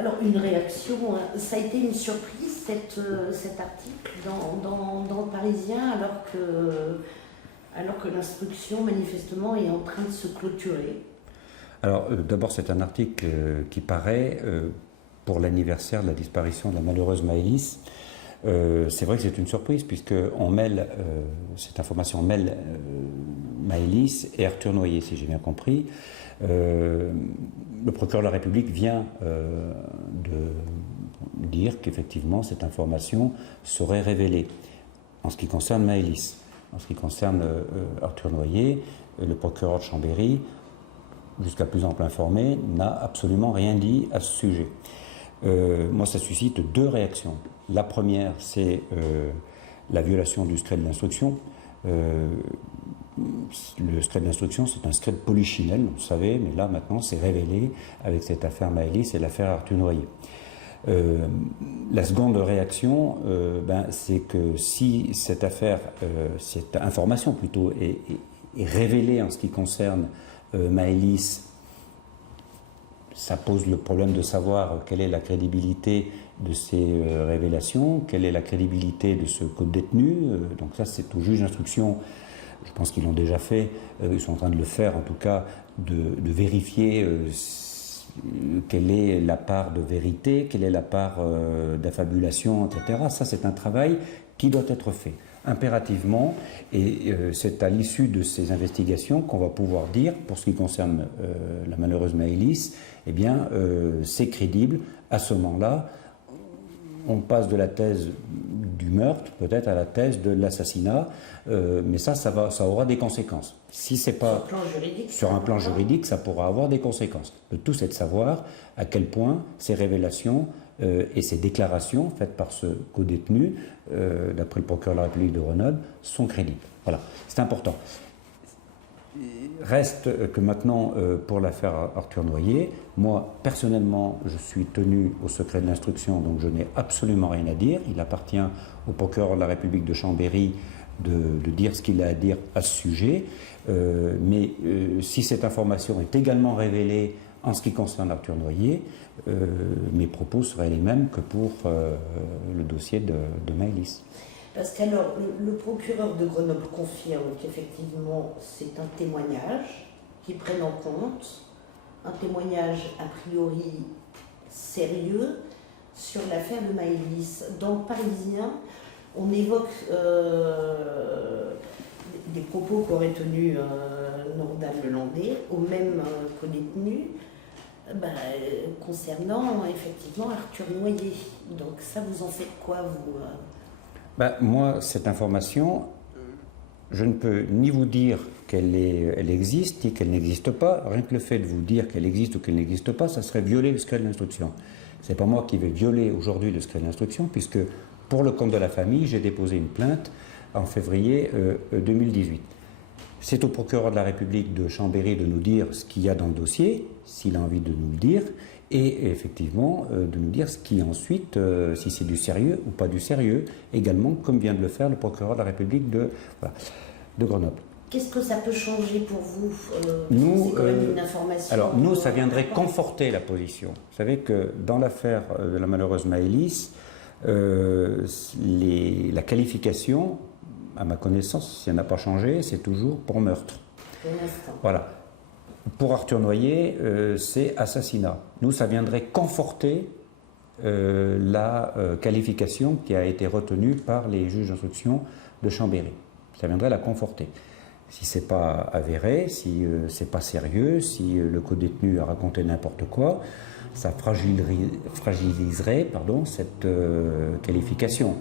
Alors, une réaction, hein. Ça a été une surprise, cet article dans le Parisien, alors que l'instruction, manifestement, est en train de se clôturer. Alors, d'abord, c'est un article qui paraît pour l'anniversaire de la disparition de la malheureuse Maëlys. C'est vrai que c'est une surprise, puisque cette information mêle Maëlys et Arthur Noyer, si j'ai bien compris. Le procureur de la République vient de dire qu'effectivement cette information serait révélée en ce qui concerne Maëlys. En ce qui concerne Arthur Noyer, le procureur de Chambéry, jusqu'à plus ample informé, n'a absolument rien dit à ce sujet. Moi, ça suscite deux réactions. La première, c'est la violation du secret de l'instruction. Le secret de l'instruction, c'est un secret de polichinelle, vous savez, mais là, maintenant, c'est révélé avec cette affaire Maëlys et l'affaire Arthur Noyer. La seconde réaction, c'est que si cette affaire, cette information plutôt, est révélée en ce qui concerne Maëlys, ça pose le problème de savoir quelle est la crédibilité de ces révélations, quelle est la crédibilité de ce co-détenu. Donc ça, c'est au juge d'instruction. Je pense qu'ils l'ont déjà fait. Ils sont en train de le faire, en tout cas, de vérifier quelle est la part de vérité, quelle est la part d'affabulation, etc. Ça, c'est un travail qui doit être fait impérativement, et c'est à l'issue de ces investigations qu'on va pouvoir dire, pour ce qui concerne la malheureuse Maëlys, eh bien, c'est crédible. À ce moment-là, on passe de la thèse du meurtre, peut-être, à la thèse de l'assassinat, mais ça aura des conséquences. Si c'est pas sur un plan juridique, ça pourra avoir des conséquences. Le tout, c'est de savoir à quel point ces révélations et ces déclarations faites par ce co-détenu, d'après le procureur de la République de Grenoble, sont crédibles. Voilà, c'est important. Reste que maintenant, pour l'affaire Arthur Noyer, moi, personnellement, je suis tenu au secret de l'instruction, donc je n'ai absolument rien à dire. Il appartient au procureur de la République de Chambéry de dire ce qu'il a à dire à ce sujet. Mais si cette information est également révélée en ce qui concerne Arthur Noyer, mes propos seraient les mêmes que pour le dossier de Maëlys. Parce qu'alors, le procureur de Grenoble confirme qu'effectivement c'est un témoignage qui prenne en compte, un témoignage a priori sérieux sur l'affaire de Maëlys. Dans le Parisien, on évoque des propos qu'aurait tenus Nordal Lelandais, au même co-détenu, concernant effectivement Arthur Noyer. Donc ça, vous en faites quoi, vous Moi, cette information, je ne peux ni vous dire qu'elle existe, ni qu'elle n'existe pas. Rien que le fait de vous dire qu'elle existe ou qu'elle n'existe pas, ça serait violer le secret de l'instruction. Ce n'est pas moi qui vais violer aujourd'hui le secret de l'instruction, puisque pour le compte de la famille, j'ai déposé une plainte en février 2018. C'est au procureur de la République de Chambéry de nous dire ce qu'il y a dans le dossier, s'il a envie de nous le dire, et effectivement de nous dire ce qui ensuite, si c'est du sérieux ou pas du sérieux, également comme vient de le faire le procureur de la République de Grenoble. Qu'est-ce que ça peut changer pour vous Nous, c'est quand même une information. Alors nous, ça viendrait conforter la position. Vous savez que dans l'affaire de la malheureuse Maëlys, la qualification, à ma connaissance, si elle n'a pas changé, c'est toujours pour meurtre. Pour l'instant. Voilà. Pour Arthur Noyer, c'est assassinat. Nous, ça viendrait conforter la qualification qui a été retenue par les juges d'instruction de Chambéry. Ça viendrait la conforter. Si ce n'est pas avéré, si ce n'est pas sérieux, si le co-détenu a raconté n'importe quoi, ça fragiliserait cette qualification.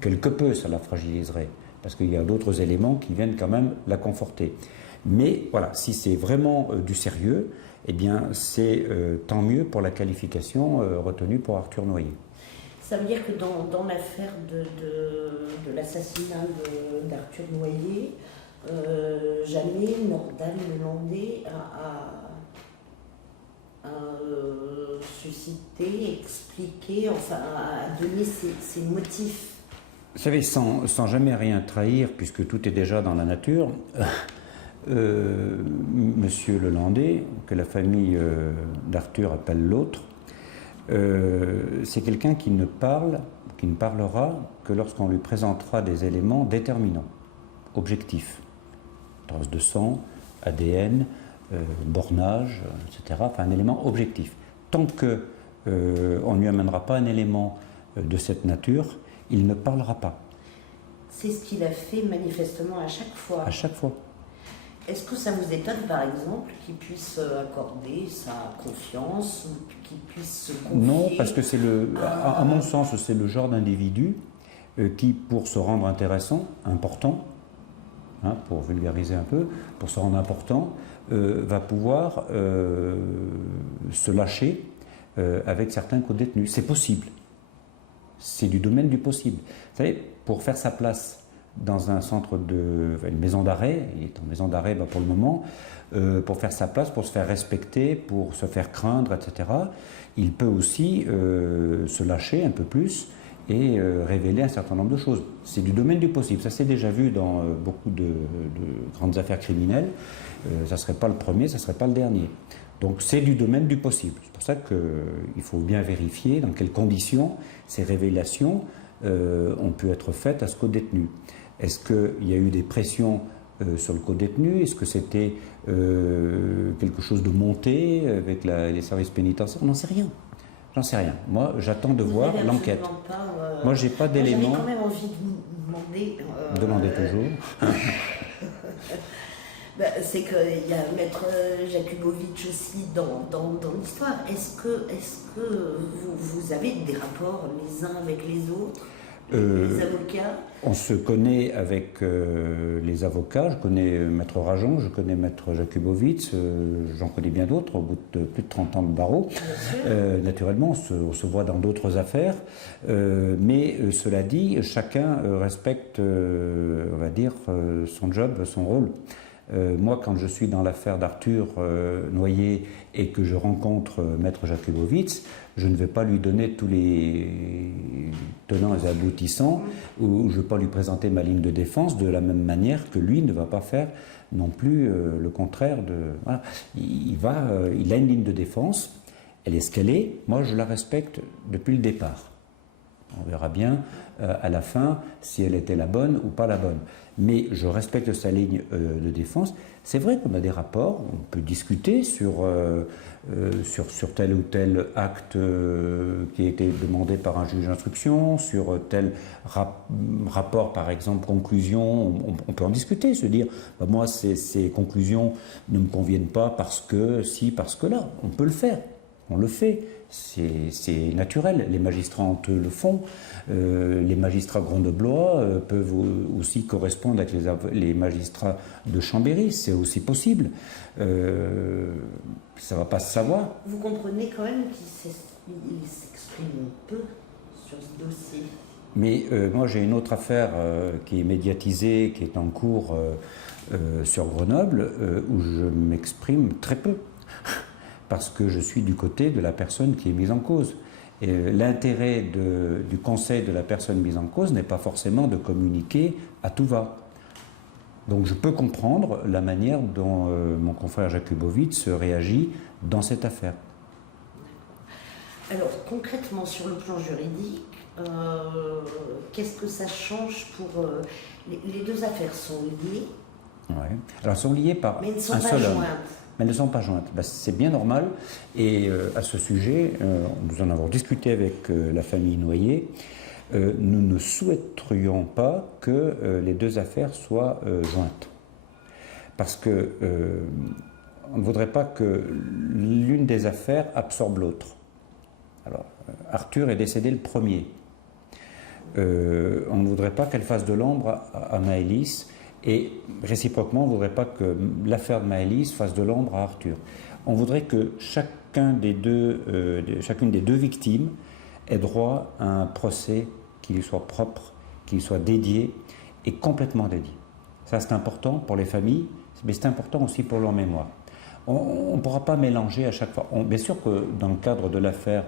Quelque peu, ça la fragiliserait, parce qu'il y a d'autres éléments qui viennent quand même la conforter. Mais voilà, si c'est vraiment du sérieux, eh bien c'est tant mieux pour la qualification retenue pour Arthur Noyer. Ça veut dire que dans l'affaire de l'assassinat d'Arthur Noyer, jamais Nordal Lelandais a suscité, expliqué, enfin a donné ses motifs. Vous savez, sans jamais rien trahir, puisque tout est déjà dans la nature, Monsieur Lelandais, que la famille d'Arthur appelle l'autre, c'est quelqu'un qui ne parlera que lorsqu'on lui présentera des éléments déterminants, objectifs. Traces de sang, ADN, bornage, etc. Enfin, un élément objectif. Tant que on ne lui amènera pas un élément de cette nature, il ne parlera pas. C'est ce qu'il a fait manifestement à chaque fois. À chaque fois. Est-ce que ça vous étonne, par exemple, qu'il puisse accorder sa confiance ou qu'il puisse se confier? Non, parce que à mon sens, c'est le genre d'individu qui, pour se rendre intéressant, important, pour vulgariser un peu, pour se rendre important, va pouvoir se lâcher avec certains co-détenus. C'est possible. C'est du domaine du possible. Vous savez, pour faire sa place dans un centre une maison d'arrêt, il est en maison d'arrêt pour le moment, pour faire sa place, pour se faire respecter, pour se faire craindre, etc., il peut aussi se lâcher un peu plus et révéler un certain nombre de choses. C'est du domaine du possible. Ça s'est déjà vu dans beaucoup de grandes affaires criminelles. Ça ne serait pas le premier, ça ne serait pas le dernier. Donc c'est du domaine du possible. C'est pour ça qu'il faut bien vérifier dans quelles conditions ces révélations ont pu être faites à ce co-détenu. Est-ce qu'il y a eu des pressions sur le co-détenu? Est-ce que c'était quelque chose de monté avec les services pénitentiaires? On n'en sait rien. J'en sais rien. Moi, j'attends de voir l'enquête. Moi, j'ai pas d'éléments. J'avais quand même envie de demander. Demandez toujours. C'est qu'il y a Maître Jakubowicz aussi dans l'histoire. Est-ce que vous avez des rapports les uns avec les autres, les avocats? On se connaît avec les avocats. Je connais Maître Rajon, je connais Maître Jakubowicz, j'en connais bien d'autres au bout de plus de 30 ans de barreau. Naturellement, on se voit dans d'autres affaires. Mais cela dit, chacun respecte, on va dire, son job, son rôle. Moi, quand je suis dans l'affaire d'Arthur Noyer et que je rencontre Maître Jakubowicz, je ne vais pas lui donner tous les tenants et aboutissants, ou je ne vais pas lui présenter ma ligne de défense de la même manière que lui ne va pas faire non plus le contraire. Voilà. Il a une ligne de défense, elle est ce qu'elle est, moi je la respecte depuis le départ. On verra bien à la fin si elle était la bonne ou pas la bonne. Mais je respecte sa ligne de défense. C'est vrai qu'on a des rapports, on peut discuter sur tel ou tel acte qui a été demandé par un juge d'instruction, sur tel rapport, par exemple, conclusion, on peut en discuter, se dire, moi, ces conclusions ne me conviennent pas parce que si, parce que là, on peut le faire, on le fait. C'est naturel, les magistrats honteux le font, les magistrats grenoblois peuvent aussi correspondre avec les magistrats de Chambéry, c'est aussi possible. Ça ne va pas se savoir. Vous comprenez quand même qu'il s'exprime peu sur ce dossier. Mais moi j'ai une autre affaire qui est médiatisée, qui est en cours sur Grenoble, où je m'exprime très peu. Parce que je suis du côté de la personne qui est mise en cause. Et l'intérêt du conseil de la personne mise en cause n'est pas forcément de communiquer à tout va. Donc je peux comprendre la manière dont mon confrère Jakubowicz réagit dans cette affaire. Alors concrètement, sur le plan juridique, qu'est-ce que ça change pour... les deux affaires sont liées. Ouais. Alors elles sont liées par mais elles ne sont un pas seul homme. jointes. Mais elles ne sont pas jointes. C'est bien normal. Et à ce sujet, nous en avons discuté avec la famille Noyer. Nous ne souhaiterions pas que les deux affaires soient jointes. Parce que on ne voudrait pas que l'une des affaires absorbe l'autre. Alors, Arthur est décédé le premier. On ne voudrait pas qu'elle fasse de l'ombre à Maëlys. Et réciproquement, on ne voudrait pas que l'affaire de Maëlys fasse de l'ombre à Arthur. On voudrait que chacune des deux victimes ait droit à un procès qui lui soit propre, qui lui soit dédié et complètement dédié. Ça, c'est important pour les familles, mais c'est important aussi pour leur mémoire. On ne pourra pas mélanger à chaque fois. Bien sûr que dans le cadre de l'affaire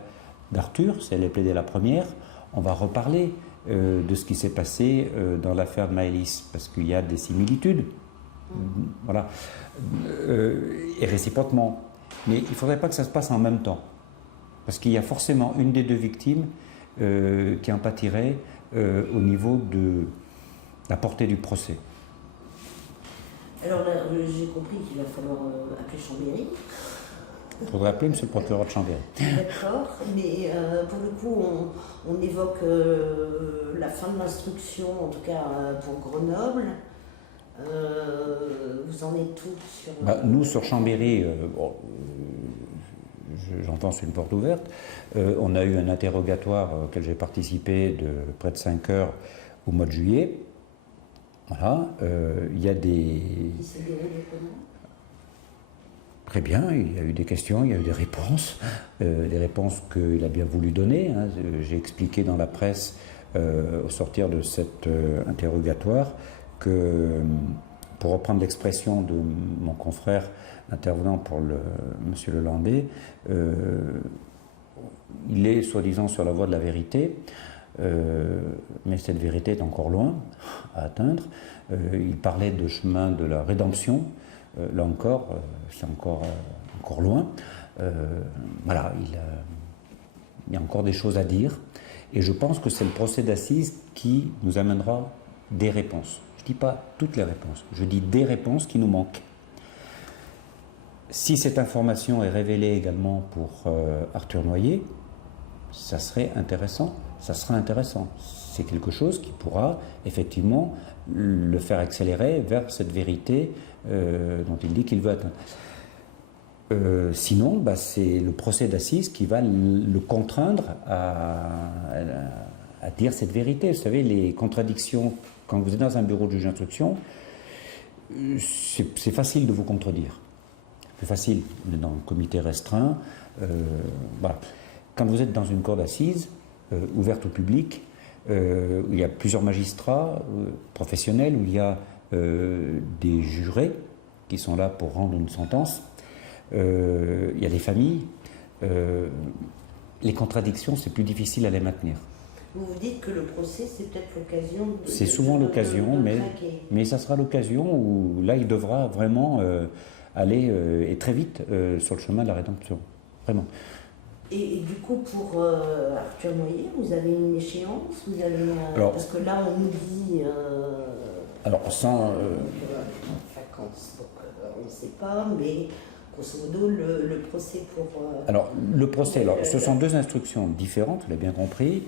d'Arthur, si elle est plaidée la première, on va reparler de ce qui s'est passé dans l'affaire de Maëlys, parce qu'il y a des similitudes, voilà, et réciproquement. Mais il ne faudrait pas que ça se passe en même temps. Parce qu'il y a forcément une des deux victimes qui en pâtirait au niveau de la portée du procès. Alors là, j'ai compris qu'il va falloir appeler Chambéry. Il faudrait appeler M. le procureur de Chambéry. D'accord, mais pour le coup, on évoque la fin de l'instruction, en tout cas pour Grenoble. Vous en êtes tous sur... Nous, sur Chambéry, j'entends sur une porte ouverte, on a eu un interrogatoire auquel j'ai participé de près de 5 heures au mois de juillet. Voilà, il y a des... Qui s'est déroulé comment ? Très bien, il y a eu des questions, il y a eu des réponses qu'il a bien voulu donner. Hein. J'ai expliqué dans la presse, au sortir de cet interrogatoire, que, pour reprendre l'expression de mon confrère intervenant pour M. Lelandais, il est soi-disant sur la voie de la vérité, mais cette vérité est encore loin à atteindre. Il parlait de chemin de la rédemption. Là encore, c'est encore loin. Voilà, il y a encore des choses à dire. Et je pense que c'est le procès d'assises qui nous amènera des réponses. Je ne dis pas toutes les réponses, je dis des réponses qui nous manquent. Si cette information est révélée également pour Arthur Noyer, ça serait intéressant. Ça sera intéressant. C'est quelque chose qui pourra effectivement le faire accélérer vers cette vérité dont il dit qu'il veut atteindre. Sinon, c'est le procès d'assises qui va le contraindre à dire cette vérité. Vous savez, les contradictions, quand vous êtes dans un bureau de juge d'instruction, c'est facile de vous contredire. C'est facile, on est dans un comité restreint. Voilà. Quand vous êtes dans une cour d'assises, ouverte au public, où il y a plusieurs magistrats professionnels, où il y a des jurés qui sont là pour rendre une sentence, il y a des familles, les contradictions, c'est plus difficile à les maintenir. Vous vous dites que le procès, c'est peut-être l'occasion de... C'est souvent l'occasion, mais ça sera l'occasion où là, il devra vraiment aller, et très vite, sur le chemin de la rédemption. Vraiment. Et du coup, pour Arthur Noyer, vous avez une échéance, vous avez alors, parce que là, on nous dit... alors, sans... vacances, donc on ne sait pas, mais grosso modo, le procès pour... Alors, le procès, ce sont deux instructions différentes, vous l'avez bien compris.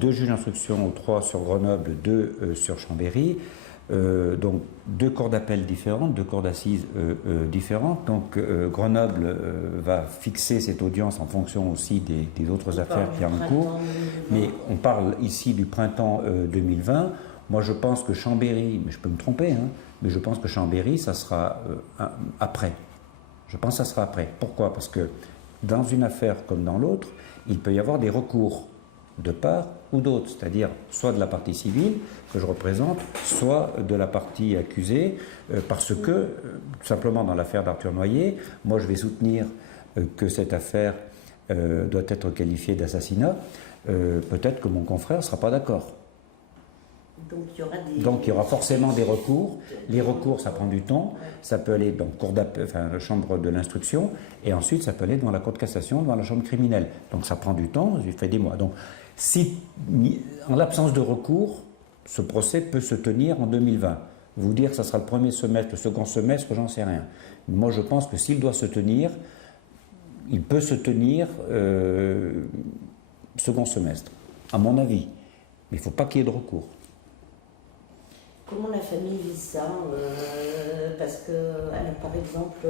Deux juges d'instruction, 3 sur Grenoble, 2 sur Chambéry. Donc, deux cours d'appel différentes, deux cours d'assises différentes. Donc, Grenoble va fixer cette audience en fonction aussi des autres affaires qui sont en cours. Mais on parle ici du printemps 2020. Moi, je pense que Chambéry, mais je peux me tromper, hein, mais je pense que Chambéry, ça sera après. Je pense que ça sera après. Pourquoi ? Parce que dans une affaire comme dans l'autre, il peut y avoir des recours de part ou d'autre, c'est-à-dire soit de la partie civile que je représente, soit de la partie accusée, parce que, tout simplement dans l'affaire d'Arthur Noyer, moi je vais soutenir que cette affaire doit être qualifiée d'assassinat, peut-être que mon confrère ne sera pas d'accord. Donc il y aura forcément des recours. Les recours, ça prend du temps. Ça peut aller dans la chambre de l'instruction, et ensuite ça peut aller dans la cour de cassation, dans la chambre criminelle. Donc ça prend du temps, il fait des mois. Donc si, en l'absence de recours, ce procès peut se tenir en 2020. Vous dire que ça sera le premier semestre, le second semestre, j'en sais rien. Moi je pense que s'il doit se tenir, il peut se tenir second semestre, à mon avis. Mais il ne faut pas qu'il y ait de recours. Comment la famille vit ça parce que, alors, par exemple,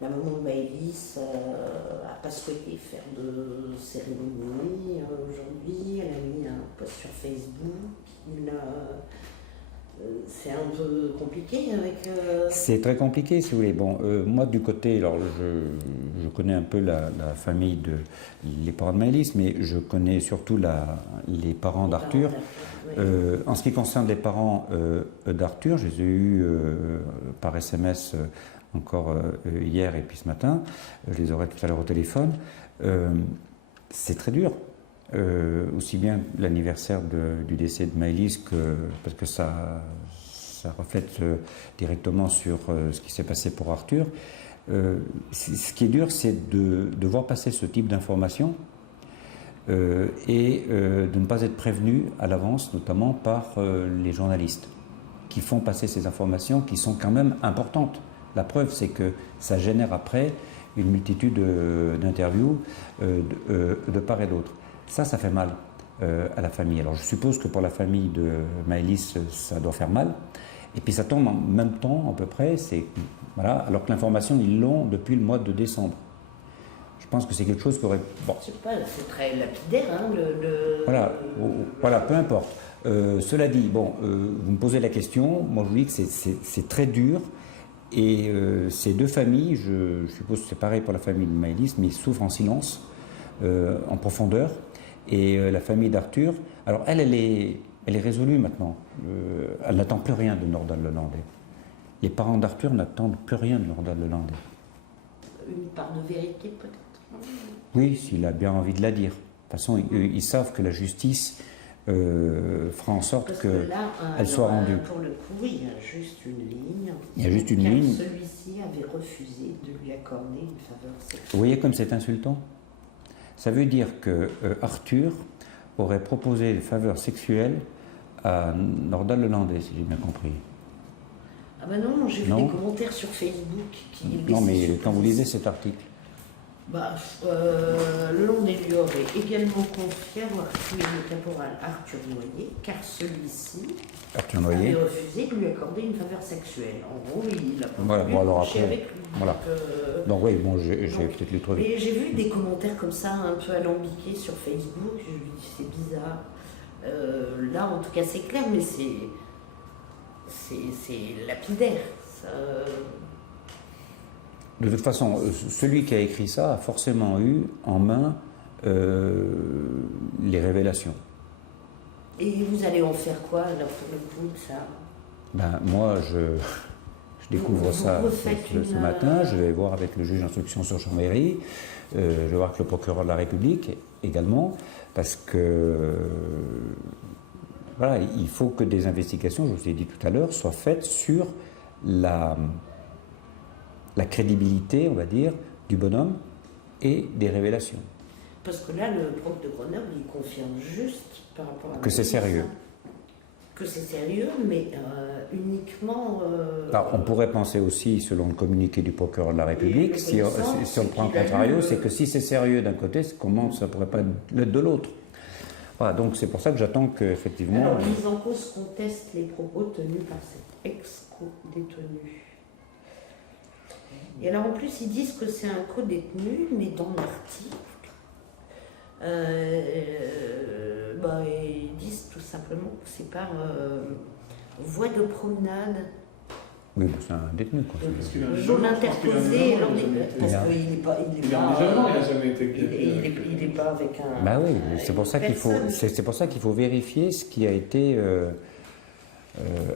la maman de Maëlys n'a pas souhaité faire de cérémonie aujourd'hui. Elle a mis un post sur Facebook. C'est un peu compliqué avec... C'est très compliqué, si vous voulez. Bon, moi, du côté... Alors, je connais un peu la famille les parents de Maëlys, mais je connais surtout les parents d'Arthur. En ce qui concerne les parents d'Arthur, je les ai eus par SMS encore hier et puis ce matin. Je les aurai tout à l'heure au téléphone. C'est très dur. Aussi bien l'anniversaire du décès de Maëlys, parce que ça reflète directement sur ce qui s'est passé pour Arthur. Ce qui est dur, c'est de voir passer ce type d'informations et de ne pas être prévenu à l'avance, notamment par les journalistes qui font passer ces informations qui sont quand même importantes. La preuve, c'est que ça génère après une multitude d'interviews de part et d'autre. Ça fait mal à la famille. Alors je suppose que pour la famille de Maëlys, ça doit faire mal. Et puis ça tombe en même temps, à peu près, voilà, alors que l'information, ils l'ont depuis le mois de décembre. Je pense que c'est quelque chose qui aurait... Bon. C'est pas, c'est très lapidaire, hein, Voilà, peu importe. Cela dit, bon, vous me posez la question, moi je vous dis que c'est très dur. Et ces deux familles, je suppose que c'est pareil pour la famille de Maëlys, mais ils souffrent en silence, en profondeur. Et la famille d'Arthur, alors elle est résolue maintenant. Elle n'attend plus rien de Nordal-Lelandais. Les parents d'Arthur n'attendent plus rien de Nordal-Lelandais. Une part de vérité peut-être. Oui, s'il a bien envie de la dire. De toute façon, ils savent que la justice fera en sorte qu'elle soit rendue. Pour le coup, il y a juste une ligne. Il y a juste une ligne. Celui-ci avait refusé de lui accorder une faveur sexuelle. Vous voyez comme c'est insultant? Ça veut dire que Arthur aurait proposé une faveur sexuelle à Nordal-Lelandais, si j'ai bien compris. Ah ben non, j'ai vu des commentaires sur Facebook qui... Non, mais quand vous lisez cet article... Lelandais lui aurait également confié avoir tué le caporal Arthur Noyer, car celui-ci avait refusé de lui accorder une faveur sexuelle. En gros, il a pas pu coucher avec lui. Voilà. Donc oui, bon, j'ai peut-être lu trop vite. Mais j'ai vu des commentaires comme ça, un peu alambiqués sur Facebook, je me dis c'est bizarre. Là, en tout cas, c'est clair, mais c'est lapidaire. Ça... De toute façon, celui qui a écrit ça a forcément eu en main les révélations. Et vous allez en faire quoi, là, pour le coup, de ça? Ben, moi, je découvre ça ce matin. Je vais voir avec le juge d'instruction sur Chambéry. Je vais voir avec le procureur de la République également, parce que voilà, il faut que des investigations, je vous ai dit tout à l'heure, soient faites sur la crédibilité, on va dire, du bonhomme et des révélations. Parce que là, le proc de Grenoble, il confirme juste par rapport à... Que c'est sérieux. Que c'est sérieux, mais uniquement... Alors, on pourrait penser aussi, selon le communiqué du procureur de la République, si on prend le contrario, c'est que si c'est sérieux d'un côté, comment ça ne pourrait pas l'être de l'autre? Voilà, donc c'est pour ça que j'attends qu'effectivement... Alors, mise en cause conteste les propos tenus par cet ex-co-détenu. Et alors en plus ils disent que c'est un co-détenu, mais dans l'article, ils disent tout simplement que c'est par voie de promenade. Oui, c'est un détenu, quoi. Zone interposée, parce qu'il n'est pas... Il n'est pas avec un... Bah oui, c'est pour ça qu'il faut vérifier ce qui a été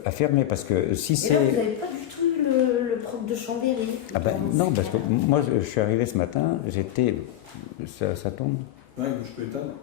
affirmé, parce que si c'est... Vous n'avez pas du tout eu le proc de Chambéry? Ah ben non, parce que moi je suis arrivé ce matin, ça tombe. Ouais, je peux éteindre.